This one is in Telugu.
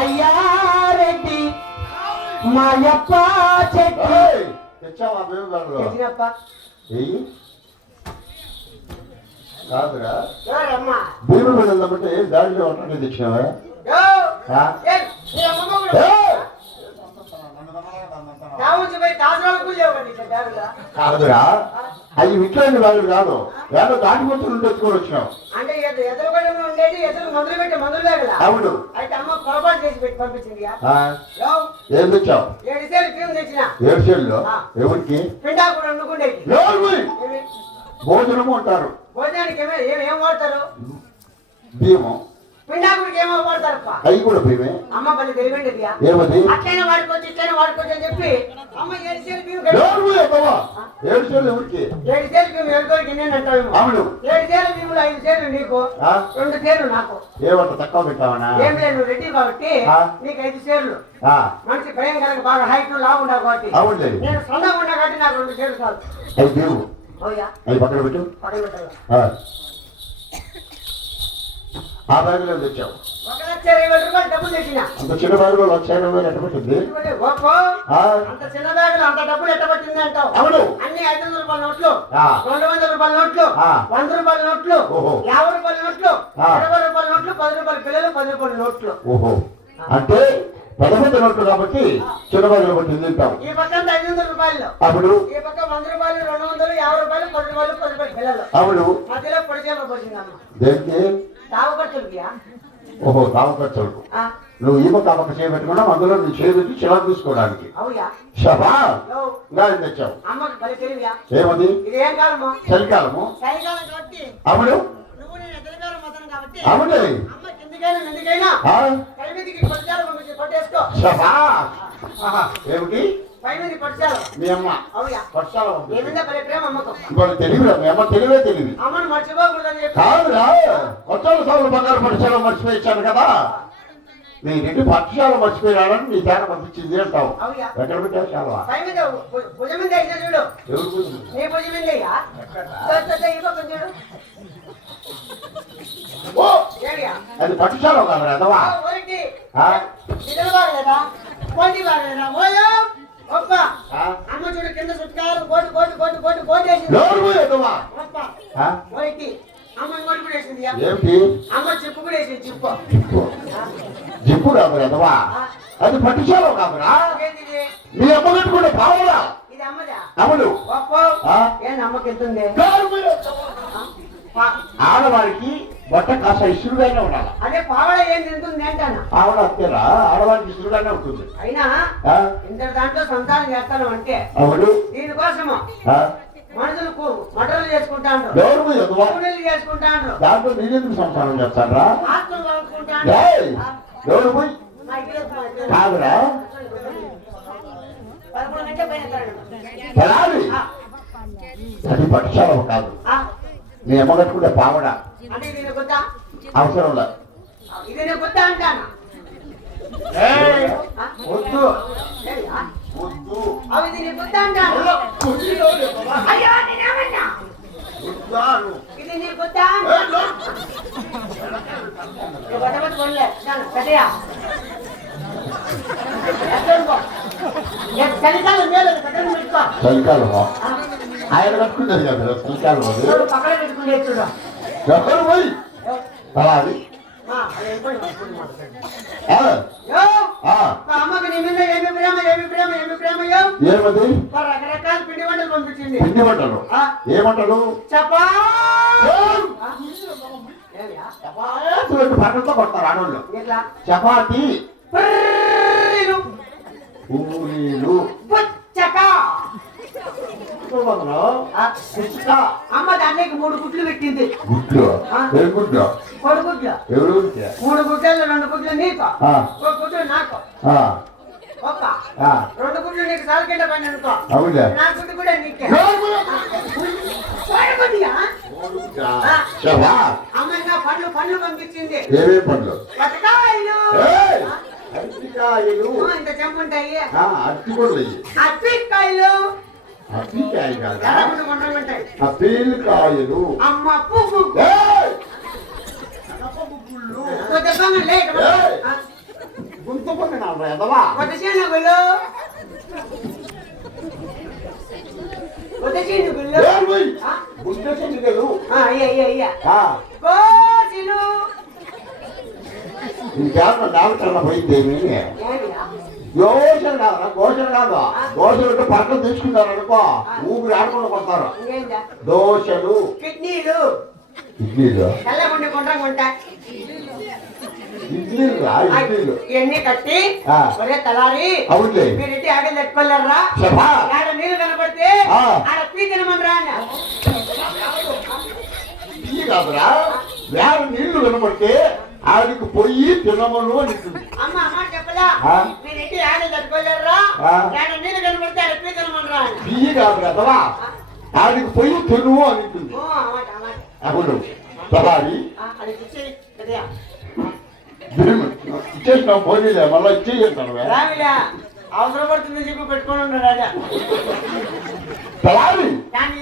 అయ్యారెడ్డి మాయప్ప చెట్టి కాదురా భూమి వెళ్ళమంటే దాడిలో ఉంటే తెచ్చినావా కాదురా అవి విట్లండి వాళ్ళు కాదు ఏదో దాటి గుర్తులు తెచ్చుకొని వచ్చినావు అంటే ఉండేది ఎదురు మందులు పెట్టి మందులు లేక అవును అయితే అమ్మ పొరపాటు చేసి పెట్టి పంపించింది ఏం తెచ్చావు 7 సేలు బియ్యం తెచ్చిన 7 సేలు ఎవరికి పిండాకుడు వండుకుండేది భోజనము అంటారు భోజనానికి ఏం వాడతారు బియ్యము పిండాకుడికి ఏమో వాడతారు అవి కూడా బియ్యమే అమ్మ పని తెలివండి ఏమది అట్లయినా వాడుకోవచ్చు ఇట్లయినా వాడుకోవచ్చు అని చెప్పి అమ్మ 7 సేలు బియ్యం 7 సేలు ఎవరికి 7 సేలు బియ్యం ఎవరికి నేను అంటావేమో అవును 7 సేలు బియ్యంలో 5 సేలు నీకు 2 సేలు నాకు ఏమంట తక్కువ పెట్టావనా ఏం లేదు నువ్వు రెడ్డి కాబట్టి నీకు 5 సేలు మనిషి భయంకరంగా బాగా హైట్ లావు ఉండవు కాబట్టి అవును నేను సన్నగా ఉన్నా కాబట్టి నాకు 2 సేలు చాలు అవి బియ్యం అవి పక్కన పెట్టు ఆ బ్యాగులో తెచ్చావు 1,20,000 డబ్బులు తెచ్చిన అంత చిన్న బ్యాగులో 1,20,000 ఎట్ట పెట్టింది అంత చిన్న బ్యాగులో అంత డబ్బులు ఎట్ట పట్టింది అంటావు అవును అన్ని 500 రూపాయల నోట్లు 200 రూపాయల నోట్లు 100 రూపాయల నోట్లు 50 రూపాయల నోట్లు 20 రూపాయల నోట్లు 10 రూపాయల పిల్లలు 10 రూపాయల నోట్లు ఓహో అంటే పెద్ద నోట్లు కాబట్టి చిన్న బ్యాగులో పట్టింది తింటాం ఈ పక్క 500 రూపాయలు అప్పుడు ఈ పక్క 100 రూపాయలు 200 50 రూపాయలు 10 రూపాయలు 10 రూపాయల పిల్లలు అవును మధ్యలో పొడి చేపలు పోసిందమ్మ దేనికి తాగు ఖర్చులకి ఓహో తాగు ఖర్చులకు నువ్వు ఈ పక్క పక్క చేయబెట్టుకున్నా అందులో నువ్వు చేయబెట్టి చిలా తీసుకోవడానికి షబా తెచ్చావు ఏమది చలికాలము అవును అవును ఏమిటి మీ అమ్మ తెలివి మీ అమ్మ తెలివే తెలివి కాదురా కొత్త సాగులు బంగారు పట్టుశాల మర్చిపోయించాను కదా నీ రెండు పట్టుశాల మర్చిపోయినాడని నీ తేడా పంపించింది అంటావు ఎక్కడ పెట్టావు చాలా అది పట్టుశాల కాదురా అదవా అమ్మ చూడు కింద చుట్టాలు కోటి కోటి కోటి కోటి కోటి అమ్మ ఇంకోటి కూడా వేసింది ఏమిటి అమ్మ చెప్పు కూడా వేసింది చెప్పు జిప్పు కాదు అదవా అది పట్టుశాల కాదురా మీ అమ్మ కూడా బావులా ఇది అమ్మదా అవును ఏం అమ్మకి ఎత్తుంది ఆడవారికి బట్ట కాస్త ఇసురుగానే ఉండాలి అదే పావడ ఏం తింటుంది అంటాను ఆవిడ అంతేరా ఆడవారికి ఇసురుగానే ఉంటుంది అయినా ఇంత దాంట్లో సంతానం చేస్తాను అంటే అవును దీనికోసము మనుషులకు మటలు చేసుకుంటాను చేసుకుంటాను దాంట్లో నేనెందుకు సంతానం చేస్తానరా ఆస్తులు కొనుక్కుంటాను కాదురా అది పట్టుశాల కాదు నీ అమ్మ కట్టుకుంటే పావడ అవసరం లేదు వద్దు చలికాలం ఆయన కట్టుకుంటారు కదా చలికాలం ఎవరు పోయి అలా అది అమ్మకి నీ మీద ఏమి ప్రేమ ఏమి ప్రేమ ఏమి ప్రేమ ఏమది రకరకాల పిండి వంటలు పంపించింది పిండి వంటలు ఏమంటారు చెప్పా చపాతీ పక్కతో కొడతారు ఆడవాళ్ళు. ఎట్లా చపాతీ పర్రీలు, పూరీలు పుచ్చక. ఆ, పుచ్చక అమ్మ దాంట్లోకి 3 గుడ్లు పెట్టింది. గుడ్లు ఏం గుడ్లు కొడుగుడ్లు ఎవరు 3 గుడ్డలు, 2 గుడ్లు నీకు, 1 గుడ్డు నాకు. ఒక్క 2 గుడ్లు నీకు సాల్ కింద పని అనుకో, అవునా నా గుడ్డు కూడా నీకే. అమ్మ ఇంకా పండ్లు పంపించింది. ఏమేం పండ్లు పచ్చకాయలు, అరటికాయలు ఇంత చెంపుంటాయి. అరటిపళ్ళు అప్పికాయలు, అరటికాయ కాదా ఎర్రగుండు గుండ్రగుంటాయి. అప్పీలకాయలు అమ్మ పువ్వు కొత్త బంగళ లేక గుంతు పొందినాడు ఎదవా కొత్త శేనుగులు, కొత్త శేనుగులు, గుంత చెందుగలు అయ్యా కోసిలు. ఇంకేమన్నా డాక్టర్ల పోయిందేమి ఏమిరా? గోషలు కాదురా గోషలు కాదు దోశలు పక్కన తెచ్చుకుంటారు అనుకో ఊపిరి ఆడకుండా కొడతారు. ఇంకేందా? దోశలు కిడ్నీలు, ఇడ్లీలు తెల్లగుండి గుండ్రగుంటాయి. ఇడ్లీలు రా ఇడ్లీలు ఇవన్నీ కట్టి ఒరే తలారి అవునులే మీరింటి ఆగలు తెచ్చుకోలేరా? చెప్పా ఆడ నీళ్ళు కనపడితే ఆడ పీ తినమనరా అన్న. ఇడ్లీ కాదురా వేళ నీళ్లు కనబడితే ఆడికి పొయ్యి తినమను అనిస్తుంది. అమ్మ అమ్మ చెప్పలా మీరింటి ఆగలు తెచ్చుకోలేరా? ఆడ నీళ్ళు కనపడితే ఆడ పీ తినమనరా అన్న. ఇడ్లీ కాదు కదవా ఆడికి పొయ్యి తిను అనిస్తుంది. అవును తలారి అది చూసి కదయా ఇచ్చేసిన పోనీలే మళ్ళీ ఇచ్చేయంటాను అవసరం పడుతుంది చెప్పి పెట్టుకొని ఉన్నాడు రాజా. తలారి దాన్ని